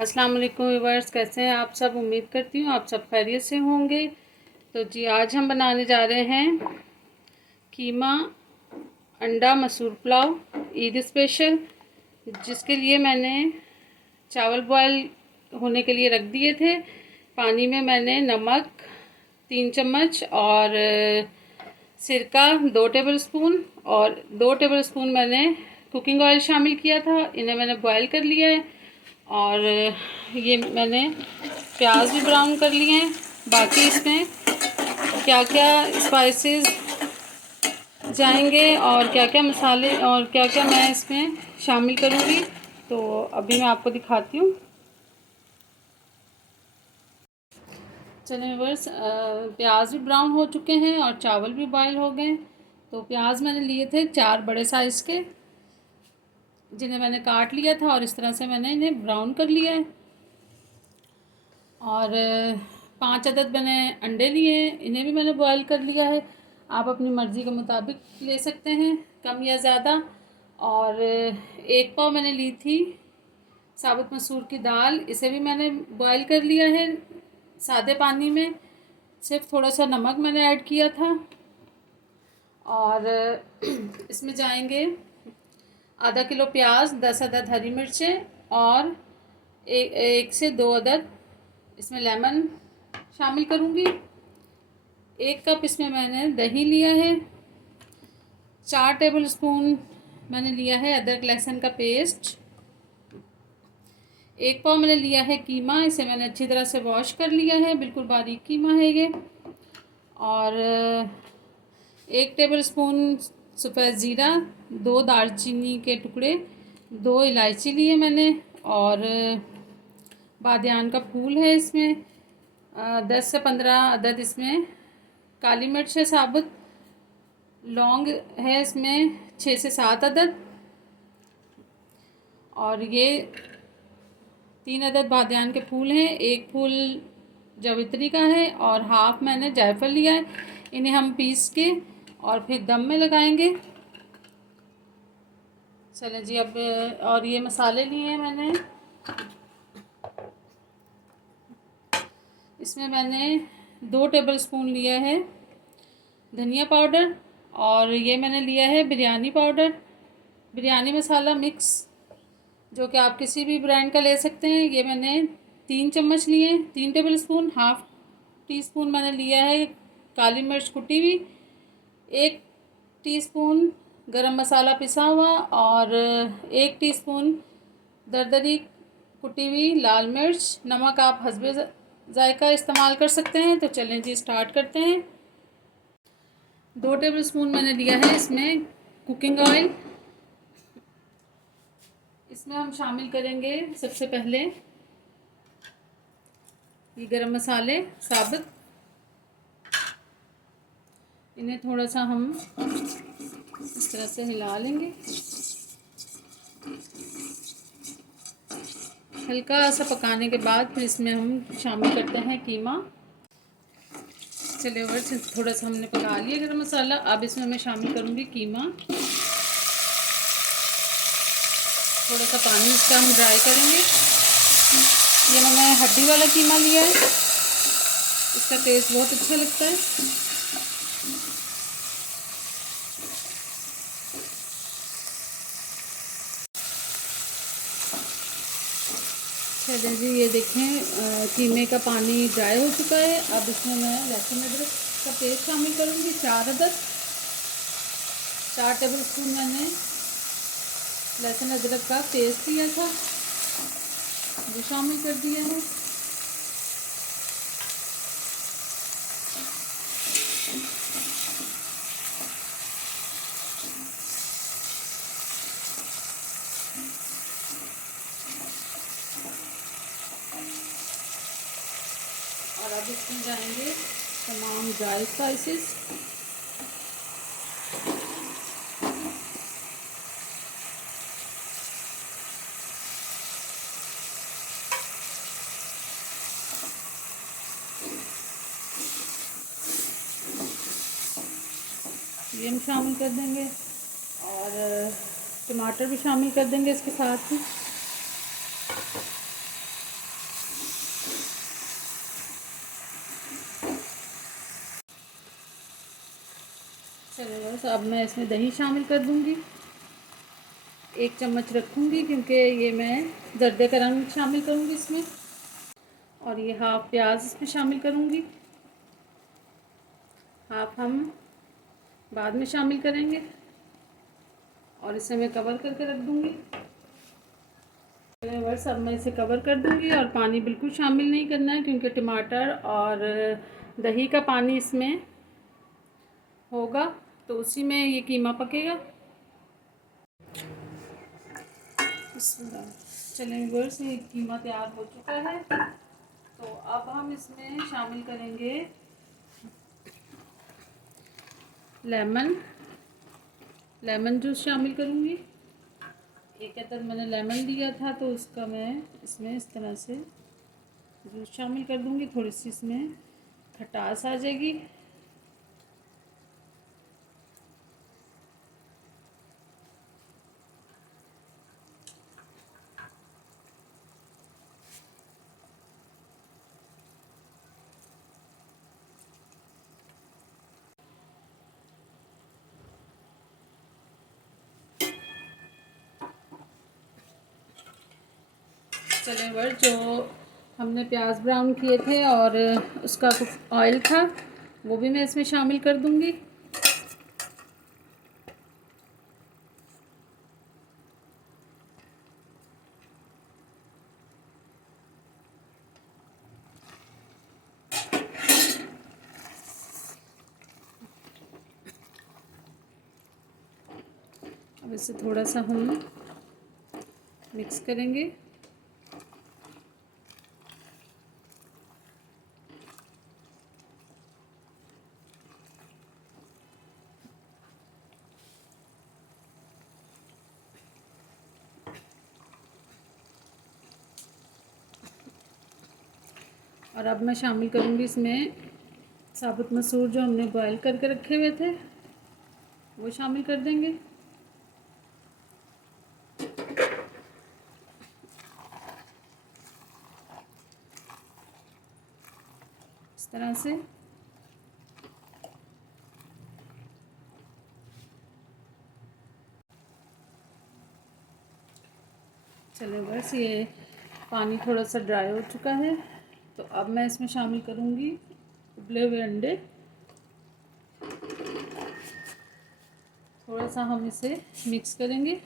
अस्सलाम वालेकुम व्यूअर्स, कैसे हैं आप सब। उम्मीद करती हूँ आप सब खैरियत से होंगे। तो जी आज हम बनाने जा रहे हैं कीमा अंडा मसूर पुलाव ईद स्पेशल। जिसके लिए मैंने चावल बॉयल होने के लिए रख दिए थे। पानी में मैंने नमक 3 चम्मच और सिरका 2 टेबलस्पून और 2 टेबलस्पून मैंने कुकिंग ऑयल शामिल किया था। इन्हें मैंने बॉयल कर लिया है और ये मैंने प्याज भी ब्राउन कर लिए हैं। बाकी इसमें क्या क्या स्पाइसेस जाएंगे और क्या क्या मसाले और क्या क्या मैं इसमें शामिल करूँगी, तो अभी मैं आपको दिखाती हूँ। चलिए बस प्याज भी ब्राउन हो चुके हैं और चावल भी बॉयल हो गए। तो प्याज मैंने लिए थे 4 बड़े साइज़ के, जिन्हें मैंने काट लिया था और इस तरह से मैंने इन्हें ब्राउन कर लिया है। और 5 अदद मैंने अंडे लिए हैं, इन्हें भी मैंने बॉयल कर लिया है। आप अपनी मर्ज़ी के मुताबिक ले सकते हैं, कम या ज़्यादा। और 1 पाव मैंने ली थी साबुत मसूर की दाल, इसे भी मैंने बॉयल कर लिया है सादे पानी में। सिर्फ थोड़ा सा नमक मैंने ऐड किया था। और इसमें जाएंगे आधा किलो प्याज, 10 अदद हरी मिर्चें और एक से 2 अदद इसमें लेमन शामिल करूँगी। 1 कप इसमें मैंने दही लिया है। 4 टेबलस्पून मैंने लिया है अदरक लहसुन का पेस्ट। 1 पाव मैंने लिया है कीमा, इसे मैंने अच्छी तरह से वॉश कर लिया है, बिल्कुल बारीक कीमा है ये। और 1 टेबलस्पून सफ़ेद ज़ीरा, 2 दालचीनी के टुकड़े, 2 इलायची लिए मैंने और बादियान का फूल है इसमें। 10 से 15 अदद इसमें काली मिर्च है साबुत। लौंग है इसमें 6 से 7 अदद। और ये 3 अदद बादियान के फूल हैं। 1 फूल जावित्री का है और हाफ मैंने जायफल लिया है। इन्हें हम पीस के और फिर दम में लगाएंगे। चलें जी अब, और ये मसाले लिए हैं मैंने। इसमें मैंने 2 टेबलस्पून लिया है धनिया पाउडर और ये मैंने लिया है बिरयानी पाउडर, बिरयानी मसाला मिक्स, जो कि आप किसी भी ब्रांड का ले सकते हैं। ये मैंने 3 चम्मच लिए, 3 टेबलस्पून। हाफ टी स्पून मैंने लिया है काली मिर्च कुटी हुई, 1 टीस्पून गरम मसाला पिसा हुआ और 1 टीस्पून दरदरी कुटी हुई लाल मिर्च। नमक आप हस्बे जायका इस्तेमाल कर सकते हैं। तो चलें जी स्टार्ट करते हैं। 2 टेबलस्पून मैंने लिया है इसमें कुकिंग ऑयल। इसमें हम शामिल करेंगे सबसे पहले ये गरम मसाले साबुत। इन्हें थोड़ा सा हम इस तरह से हिला लेंगे। हल्का सा पकाने के बाद फिर इसमें हम शामिल करते हैं कीमा। चलिए और थोड़ा सा हमने पका लिया गरम मसाला। अब इसमें मैं शामिल करूँगी कीमा। थोड़ा सा पानी इसका हम ड्राई करेंगे। ये मैंने हड्डी वाला कीमा लिया है, इसका टेस्ट बहुत अच्छा लगता है। चलिए जी ये देखें कीमे का पानी ड्राई हो चुका है। अब इसमें मैं लहसुन अदरक का पेस्ट शामिल करूँगी 4 अदद। 4 टेबलस्पून मैंने लहसुन अदरक का पेस्ट लिया था, वो शामिल कर दिया है। और अब इसमें जाएंगे तमाम ड्राई स्पाइसेस। ये हम शामिल कर देंगे और टमाटर भी शामिल कर देंगे इसके साथ ही। चलो बस अब मैं इसमें दही शामिल कर दूँगी। 1 चम्मच रखूँगी क्योंकि ये मैं जर्दे का रंग शामिल करूँगी इसमें। और ये हाफ़ प्याज इसमें शामिल करूँगी, हाफ़ हम बाद में शामिल करेंगे। और इसे मैं कवर करके रख दूँगी। बस अब मैं इसे कवर कर दूँगी और पानी बिल्कुल शामिल नहीं करना है क्योंकि टमाटर और दही का पानी इसमें होगा, तो उसी में ये कीमा पकेगा। चलें बस ये कीमा तैयार हो चुका है, तो अब हम इसमें शामिल करेंगे लेमन जूस शामिल करूँगी। एक अदर मैंने लेमन लिया था तो उसका मैं इसमें इस तरह से जूस शामिल कर दूँगी। थोड़ी सी इसमें खटास आ जाएगी। चलें बस जो हमने प्याज ब्राउन किए थे और उसका कुछ ऑयल था वो भी मैं इसमें शामिल कर दूँगी। अब इसे थोड़ा सा हम मिक्स करेंगे। और अब मैं शामिल करूँगी इसमें साबुत मसूर जो हमने बॉयल करके रखे हुए थे वो शामिल कर देंगे। इस तरह से चलो बस ये पानी थोड़ा सा ड्राई हो चुका है, तो अब मैं इसमें शामिल करूँगी उबले हुए अंडे। थोड़ा सा हम इसे मिक्स करेंगे।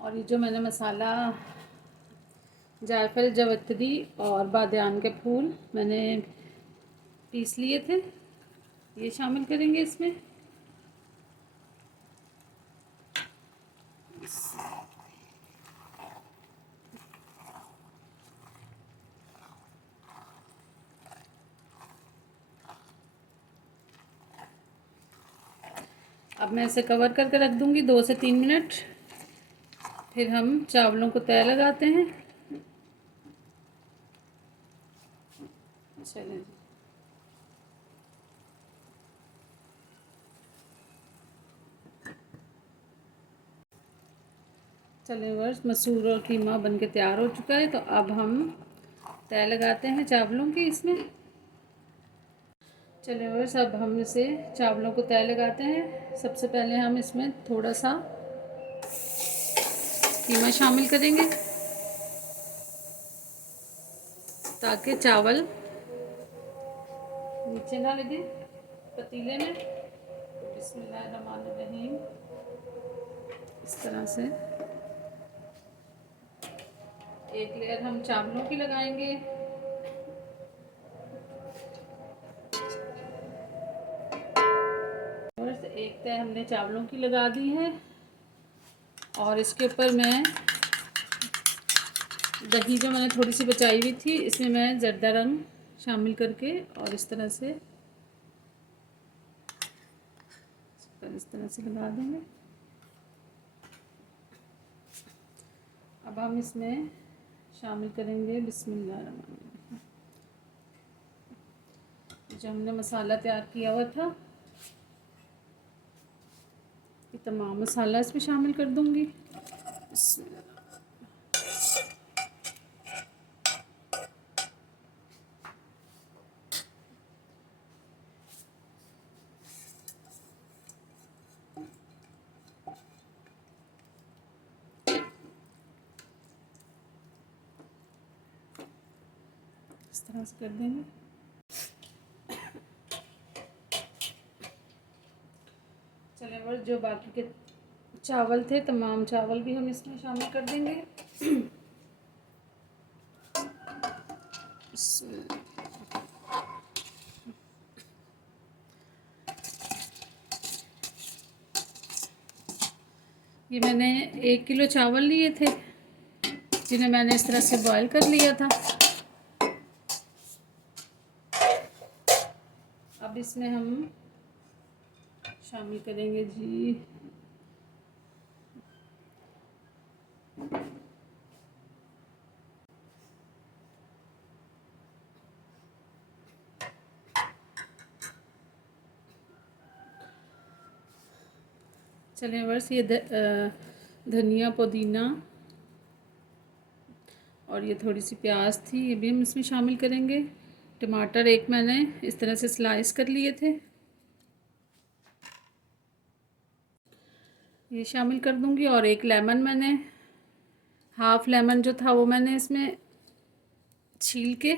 और ये जो मैंने मसाला जायफल जावित्री और बादियान के फूल मैंने पीस लिए थे ये शामिल करेंगे इसमें। अब मैं इसे कवर करके रख दूँगी 2 से 3 मिनट। फिर हम चावलों को तय लगाते हैं। चलें चलें बस मसूर और कीमा बनके तैयार हो चुका है, तो अब हम तय लगाते हैं चावलों की इसमें। चलिए बस अब हम इसे चावलों को तय लगाते हैं। सबसे पहले हम इसमें थोड़ा सा कीमा शामिल करेंगे ताकि चावल नीचे ना लगे पतीले में। तो बिस्मिल्लाहिर्रहमानिर्रहीम इस तरह से एक लेयर हम चावलों की लगाएंगे। और एक तय हमने चावलों की लगा दी है और इसके ऊपर मैं दही जो मैंने थोड़ी सी बचाई हुई थी इसमें मैं जर्दा रंग शामिल करके और इस तरह से लगा देंगे। अब हम इसमें शामिल करेंगे बिस्मिल्लाहिर्रहमानिर्रहीम जो हमने मसाला तैयार किया हुआ था, ये तमाम मसाला इसमें शामिल कर दूंगी। इस तरह से कर देंगे। चलिए और जो बाकी के चावल थे, तमाम चावल भी हम इसमें शामिल कर देंगे। ये मैंने 1 किलो चावल लिए थे, जिन्हें मैंने इस तरह से बॉईल कर लिया था। अब इसमें हम शामिल करेंगे जी चलिए बस ये धनिया, पुदीना और ये थोड़ी सी प्याज थी, ये भी हम इसमें शामिल करेंगे। टमाटर एक मैंने इस तरह से स्लाइस कर लिए थे, ये शामिल कर दूंगी। और एक लेमन मैंने, हाफ लेमन जो था वो मैंने इसमें छील के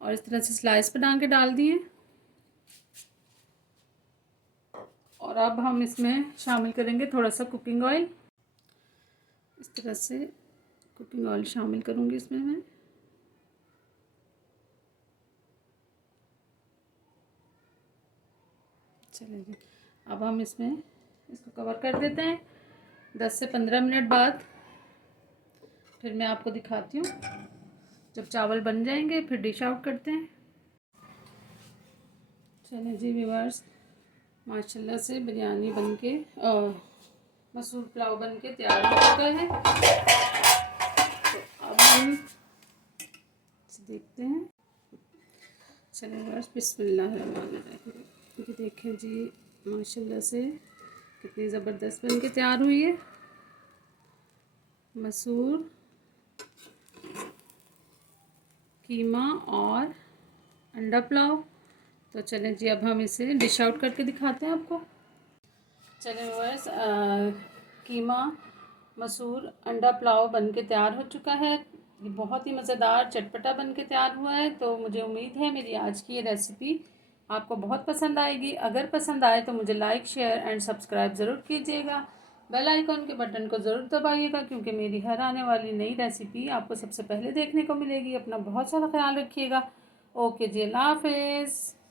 और इस तरह से स्लाइस बना के डाल दिए। और अब हम इसमें शामिल करेंगे थोड़ा सा कुकिंग ऑयल। इस तरह से कुकिंग ऑयल शामिल करूँगी इसमें मैं। चलिए जी, अब हम इसमें इसको कवर कर देते हैं। 10 से 15 मिनट बाद फिर मैं आपको दिखाती हूँ। जब चावल बन जाएंगे फिर डिश आउट करते हैं। चलिए जी व्यूअर्स, माशाल्लाह से बिरयानी बनके मसूर पुलाव बनके तैयार हो चुका है। तो अब हम देखते हैं। चलिए व्यूअर्स, बिस्मिल्लाहिर्रहमानिर्रहीम। ये देखें जी, माशाल्लाह से कितनी ज़बरदस्त बनके तैयार हुई है मसूर, कीमा और अंडा पुलाव। तो चलें जी, अब हम इसे डिश आउट करके दिखाते हैं आपको। चलें व्यूअर्स, कीमा मसूर अंडा पुलाव बनके तैयार हो चुका है। ये बहुत ही मज़ेदार चटपटा बनके तैयार हुआ है। तो मुझे उम्मीद है मेरी आज की ये रेसिपी आपको बहुत पसंद आएगी। अगर पसंद आए तो मुझे लाइक, शेयर एंड सब्सक्राइब ज़रूर कीजिएगा। बेल आइकॉन के बटन को ज़रूर दबाइएगा, क्योंकि मेरी हर आने वाली नई रेसिपी आपको सबसे पहले देखने को मिलेगी। अपना बहुत सारा ख्याल रखिएगा। ओके जी, अल्लाह हाफिज़।